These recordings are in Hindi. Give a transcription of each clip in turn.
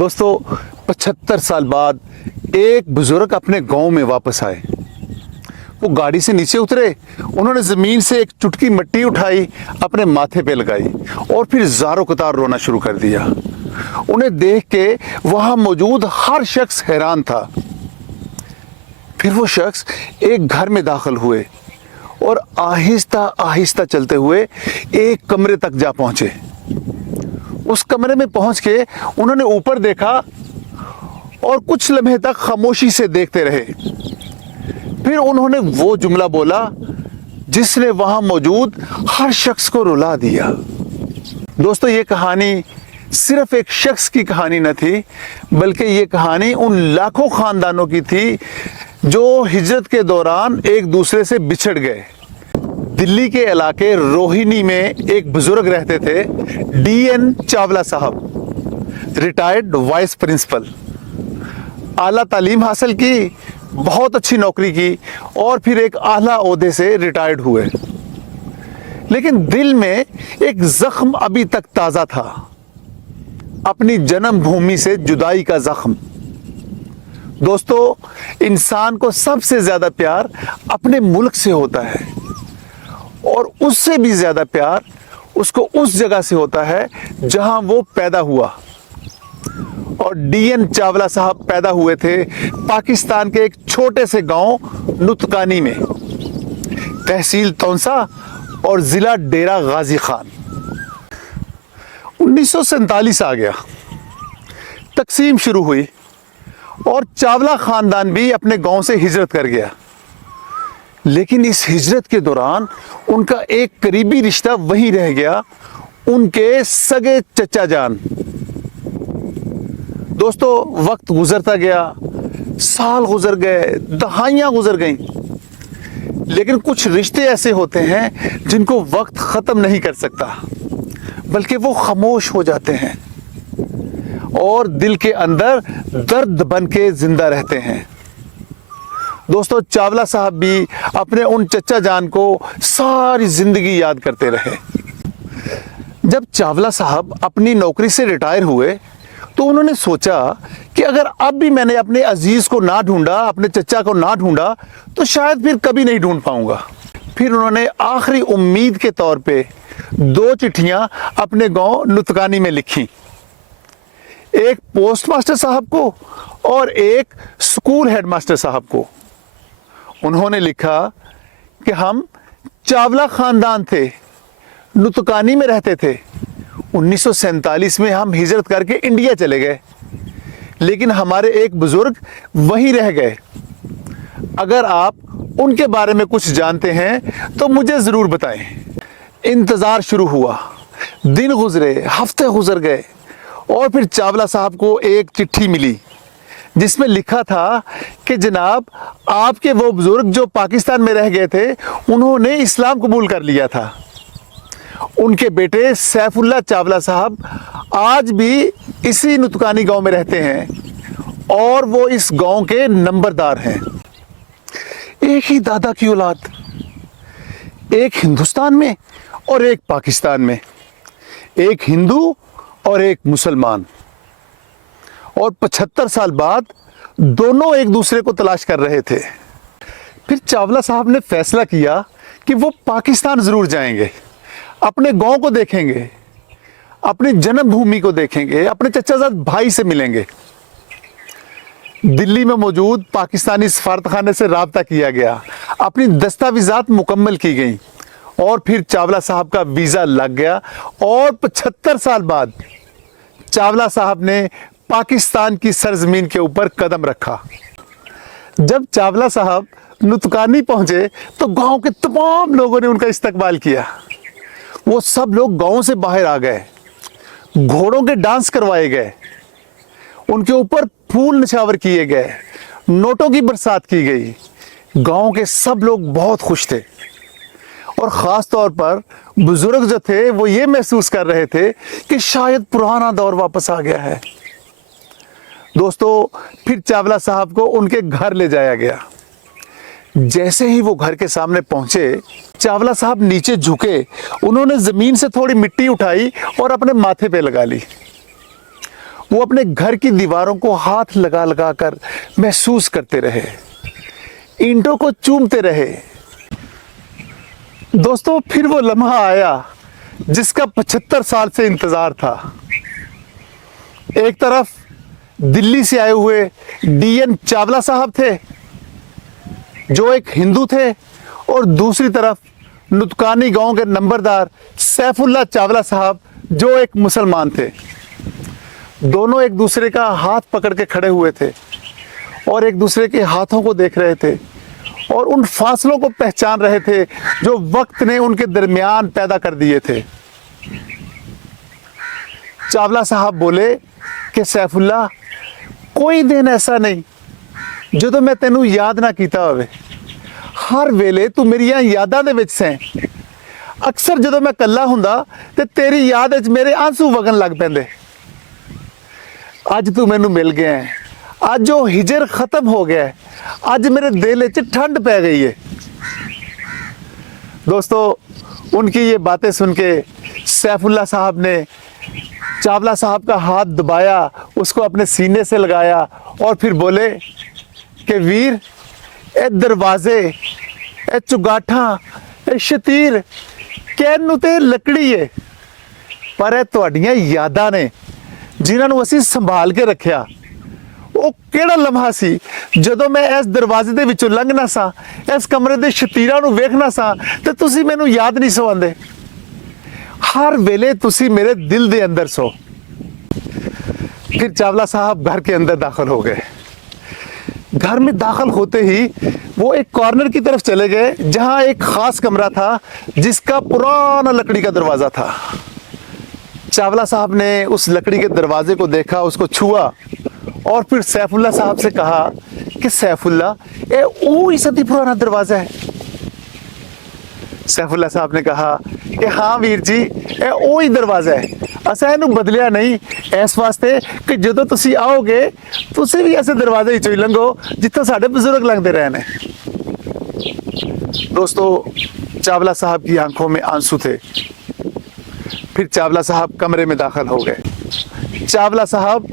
दोस्तों 75 साल बाद एक बुजुर्ग अपने गांव में वापस आए। वो गाड़ी से नीचे उतरे, उन्होंने जमीन से एक चुटकी मिट्टी उठाई, अपने माथे पे लगाई और फिर ज़ारो कतार रोना शुरू कर दिया। उन्हें देख के वहां मौजूद हर शख्स हैरान था। फिर वो शख्स एक घर में दाखिल हुए और आहिस्ता आहिस्ता चलते हुए एक कमरे तक जा पहुंचे। उस कमरे में पहुंच के उन्होंने ऊपर देखा और कुछ लम्हे तक खामोशी से देखते रहे। फिर उन्होंने वो जुमला बोला जिसने वहां मौजूद हर शख्स को रुला दिया। दोस्तों, ये कहानी सिर्फ एक शख्स की कहानी न थी, बल्कि ये कहानी उन लाखों खानदानों की थी जो हिजरत के दौरान एक दूसरे से बिछड़ गए। दिल्ली के इलाके रोहिणी में एक बुजुर्ग रहते थे, DN चावला साहब, रिटायर्ड वाइस प्रिंसिपल। आला तालीम हासिल की, बहुत अच्छी नौकरी की और फिर एक आला ओहदे से रिटायर्ड हुए। लेकिन दिल में एक जख्म अभी तक ताज़ा था, अपनी जन्मभूमि से जुदाई का जख्म। दोस्तों, इंसान को सबसे ज़्यादा प्यार अपने मुल्क से होता है और उससे भी ज़्यादा प्यार उसको उस जगह से होता है जहां वो पैदा हुआ। और DN चावला साहब पैदा हुए थे पाकिस्तान के एक छोटे से गांव नुतकानी में, तहसील तौंसा और ज़िला डेरा गाजी खान। 1947 आ गया, तकसीम शुरू हुई और चावला खानदान भी अपने गांव से हिजरत कर गया। लेकिन इस हिजरत के दौरान उनका एक करीबी रिश्ता वहीं रह गया, उनके सगे चचा जान। दोस्तों, वक्त गुजरता गया, साल गुजर गए, दहाइयां गुजर गईं, लेकिन कुछ रिश्ते ऐसे होते हैं जिनको वक्त ख़त्म नहीं कर सकता, बल्कि वो खामोश हो जाते हैं और दिल के अंदर दर्द बन के जिंदा रहते हैं। दोस्तों, चावला साहब भी अपने उन चचा जान को सारी जिंदगी याद करते रहे। जब चावला साहब अपनी नौकरी से रिटायर हुए तो उन्होंने सोचा कि अगर अब भी मैंने अपने अजीज को ना ढूंढा, अपने चचा को ना ढूंढा, तो शायद फिर कभी नहीं ढूंढ पाऊंगा। फिर उन्होंने आखिरी उम्मीद के तौर पे 2 चिट्ठियां अपने गांव नुतकानी में लिखी, एक पोस्ट मास्टर साहब को और एक स्कूल हेडमास्टर साहब को। उन्होंने लिखा कि हम चावला खानदान थे, नुतकानी में रहते थे। 1947 में हम हिजरत करके इंडिया चले गए, लेकिन हमारे एक बुजुर्ग वहीं रह गए। अगर आप उनके बारे में कुछ जानते हैं तो मुझे ज़रूर बताएं। इंतज़ार शुरू हुआ, दिन गुजरे, हफ्ते गुजर गए और फिर चावला साहब को एक चिट्ठी मिली जिसमें लिखा था कि जनाब, आपके वो बुजुर्ग जो पाकिस्तान में रह गए थे, उन्होंने इस्लाम कबूल कर लिया था। उनके बेटे सैफुल्ला चावला साहब आज भी इसी नुतकानी गांव में रहते हैं और वो इस गांव के नंबरदार हैं। एक ही दादा की औलाद, एक हिंदुस्तान में और एक पाकिस्तान में, एक हिंदू और एक मुसलमान। और 75 साल बाद दोनों एक दूसरे को तलाश कर रहे थे। फिर चावला साहब ने फैसला किया कि वो पाकिस्तान ज़रूर जाएंगे, अपने गांव को देखेंगे, अपनी जन्मभूमि को देखेंगे, अपने चचाजाद भाई से मिलेंगे। दिल्ली में मौजूद पाकिस्तानी सफारतखाने से राब्ता किया गया, अपनी दस्तावेजात मुकम्मल की गई और फिर चावला साहब का वीज़ा लग गया और 75 साल बाद चावला साहब ने पाकिस्तान की सरजमीन के ऊपर कदम रखा। जब चावला साहब नुतकानी पहुंचे तो गांव के तमाम लोगों ने उनका इस्तकबाल किया। वो सब लोग गांव से बाहर आ गए, घोड़ों के डांस करवाए गए, उनके ऊपर फूल निछावर किए गए, नोटों की बरसात की गई। गांव के सब लोग बहुत खुश थे और ख़ास तौर पर बुजुर्ग जो थे वो ये महसूस कर रहे थे कि शायद पुराना दौर वापस आ गया है। दोस्तों, फिर चावला साहब को उनके घर ले जाया गया। जैसे ही वो घर के सामने पहुंचे, चावला साहब नीचे झुके, उन्होंने ज़मीन से थोड़ी मिट्टी उठाई और अपने माथे पे लगा ली। वो अपने घर की दीवारों को हाथ लगा लगा कर महसूस करते रहे, ईंटों को चूमते रहे। दोस्तों, फिर वो लम्हा आया जिसका 75 साल से इंतजार था। एक तरफ दिल्ली से आए हुए डीएन चावला साहब थे जो एक हिंदू थे, और दूसरी तरफ नुतकानी गांव के नंबरदार सैफुल्ला चावला साहब जो एक मुसलमान थे। दोनों एक दूसरे का हाथ पकड़ के खड़े हुए थे और एक दूसरे के हाथों को देख रहे थे और उन फासलों को पहचान रहे थे जो वक्त ने उनके दरमियान पैदा कर दिए थे। चावला साहब बोले कि सैफुल्ला, कोई दिन ऐसा नहीं जो तो मैं तेनू याद ना कीता होवे। हर वेले तू मेरियां यादां दे विच सैं। अक्सर जदों मैं कल्ला हुंदा ते तेरी याद विच मेरे आंसू वगन लग पैंदे। अज तू मैनू मिल गया है, अज वो हिजर खत्म हो गया है, अज मेरे दिल विच ठंड पै गई है। दोस्तों, उनकी ये बातें सुन के सैफुल्ला साहब ने चावला साहब का हाथ दबाया, उसको अपने सीने से लगाया और फिर बोले कि वीर, ए दरवाजे, ए चुगाठा, ए शतीर कहन ते लकड़ी है, पर ए तुहाडियां यादां ने जिन्हां नूं असीं संभाल के रखिया। वो किहड़ा लम्हा सी जदों मैं इस दरवाजे दे विचों लंघना सा, इस कमरे दे शतीरां नूं वेखना सा ते तुसीं मैनूं याद नहीं सवांदे। हर वेले तुसी मेरे दिल दे अंदर सो। फिर चावला साहब घर के अंदर दाखिल हो गए। घर में दाखिल होते ही वो एक कॉर्नर की तरफ चले गए जहां एक खास कमरा था जिसका पुराना लकड़ी का दरवाजा था। चावला साहब ने उस लकड़ी के दरवाजे को देखा, उसको छुआ और फिर सैफुल्ला साहब से कहा कि सैफुल्ला, ये वो सदी पुराना दरवाजा है। सैफुल्ला साहब ने कहा कि हाँ वीर जी, ये वो ही दरवाजा है, असा इनू बदलिया नहीं, इस वास्ते कि जदों तुसी आओगे तुसी भी ऐसे दरवाजे ही लंघो जिथों साडे बुजुर्ग लंघते रहे ने। दोस्तों, चावला साहब की आंखों में आंसू थे। फिर चावला साहब कमरे में दाखिल हो गए। चावला साहब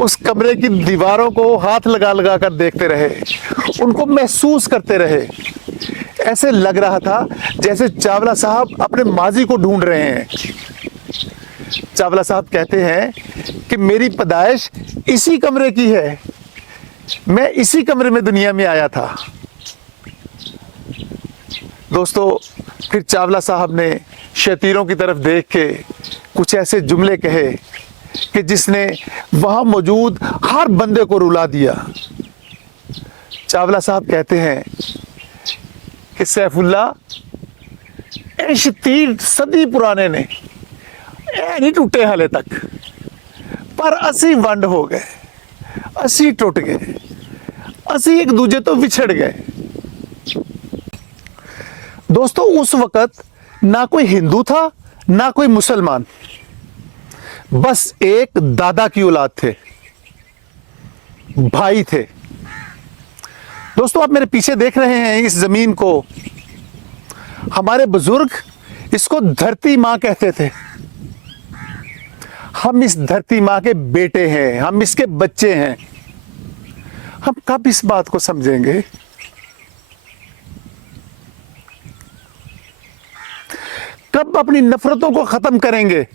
उस कमरे की दीवारों को हाथ लगा लगा कर देखते रहे, उनको महसूस करते रहे। ऐसे लग रहा था जैसे चावला साहब अपने माजी को ढूंढ रहे हैं। चावला साहब कहते हैं कि मेरी पैदाइश इसी कमरे की है, मैं इसी कमरे में दुनिया में आया था। दोस्तों, फिर चावला साहब ने शतीरों की तरफ देख के कुछ ऐसे जुमले कहे कि जिसने वहां मौजूद हर बंदे को रुला दिया। चावला साहब कहते हैं कि सैफुल्ला, ए शतीर सदी पुराने ने, ए नहीं टूटे हाले तक, पर असी वंड हो गए, असी टुट गए, असी एक दूजे तो विछड़ गए। दोस्तों, उस वक्त ना कोई हिंदू था ना कोई मुसलमान, बस एक दादा की औलाद थे, भाई थे। दोस्तों, आप मेरे पीछे देख रहे हैं इस जमीन को, हमारे बुजुर्ग इसको धरती मां कहते थे। हम इस धरती मां के बेटे हैं, हम इसके बच्चे हैं। हम कब इस बात को समझेंगे? कब अपनी नफरतों को खत्म करेंगे?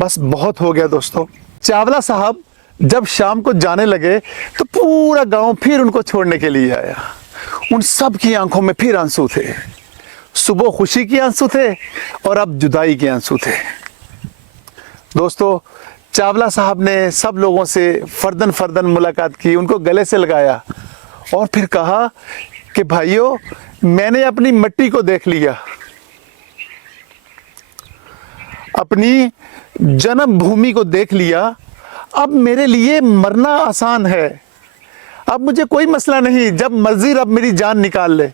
बस बहुत हो गया दोस्तों। चावला साहब जब शाम को जाने लगे तो पूरा गांव फिर उनको छोड़ने के लिए आया। उन सब की आंखों में फिर आंसू थे। सुबह खुशी के आंसू थे और अब जुदाई के आंसू थे। दोस्तों, चावला साहब ने सब लोगों से फर्दन फर्दन मुलाकात की, उनको गले से लगाया और फिर कहा कि भाइयों, मैंने अपनी मिट्टी को देख लिया, अपनी जन्मभूमि को देख लिया। अब मेरे लिए मरना आसान है, अब मुझे कोई मसला नहीं, जब मर्जी रब मेरी जान निकाल ले।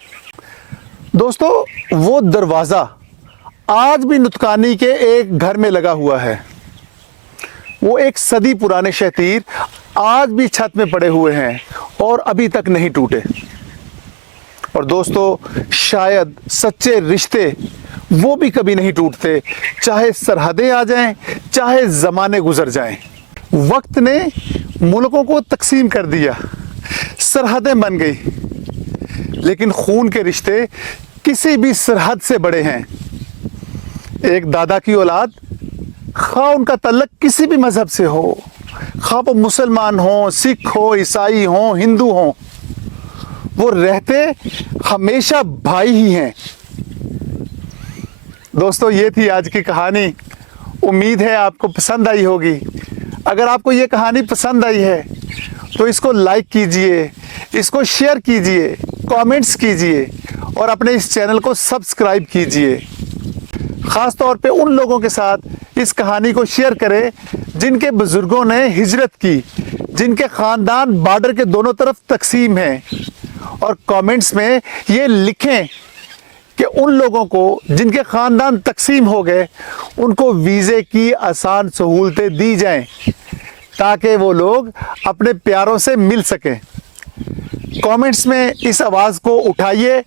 दोस्तों, वो दरवाज़ा आज भी नुतकानी के एक घर में लगा हुआ है। वो एक सदी पुराने शतीर आज भी छत में पड़े हुए हैं और अभी तक नहीं टूटे। और दोस्तों, शायद सच्चे रिश्ते वो भी कभी नहीं टूटते, चाहे सरहदें आ जाएं, चाहे ज़माने गुजर जाएं। वक्त ने मुल्कों को तकसीम कर दिया, सरहदें बन गई, लेकिन खून के रिश्ते किसी भी सरहद से बड़े हैं। एक दादा की औलाद, खा उनका तल्लक किसी भी मजहब से हो, खा वो मुसलमान हो, सिख हो, ईसाई हो, हिंदू हो, वो रहते हमेशा भाई ही हैं। दोस्तों, ये थी आज की कहानी। उम्मीद है आपको पसंद आई होगी। अगर आपको ये कहानी पसंद आई है तो इसको लाइक कीजिए, इसको शेयर कीजिए, कमेंट्स कीजिए और अपने इस चैनल को सब्सक्राइब कीजिए। ख़ास तौर पे उन लोगों के साथ इस कहानी को शेयर करें जिनके बुज़ुर्गों ने हिजरत की, जिनके ख़ानदान बॉर्डर के दोनों तरफ तकसीम हैं, और कमेंट्स में ये लिखें कि उन लोगों को जिनके ख़ानदान तकसीम हो गए उनको वीज़े की आसान सहूलतें दी जाएं ताकि वो लोग अपने प्यारों से मिल सकें। कमेंट्स में इस आवाज़ को उठाइए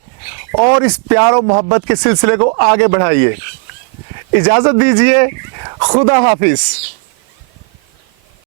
और इस प्यार और मोहब्बत के सिलसिले को आगे बढ़ाइए। इजाज़त दीजिए। खुदा हाफिज़।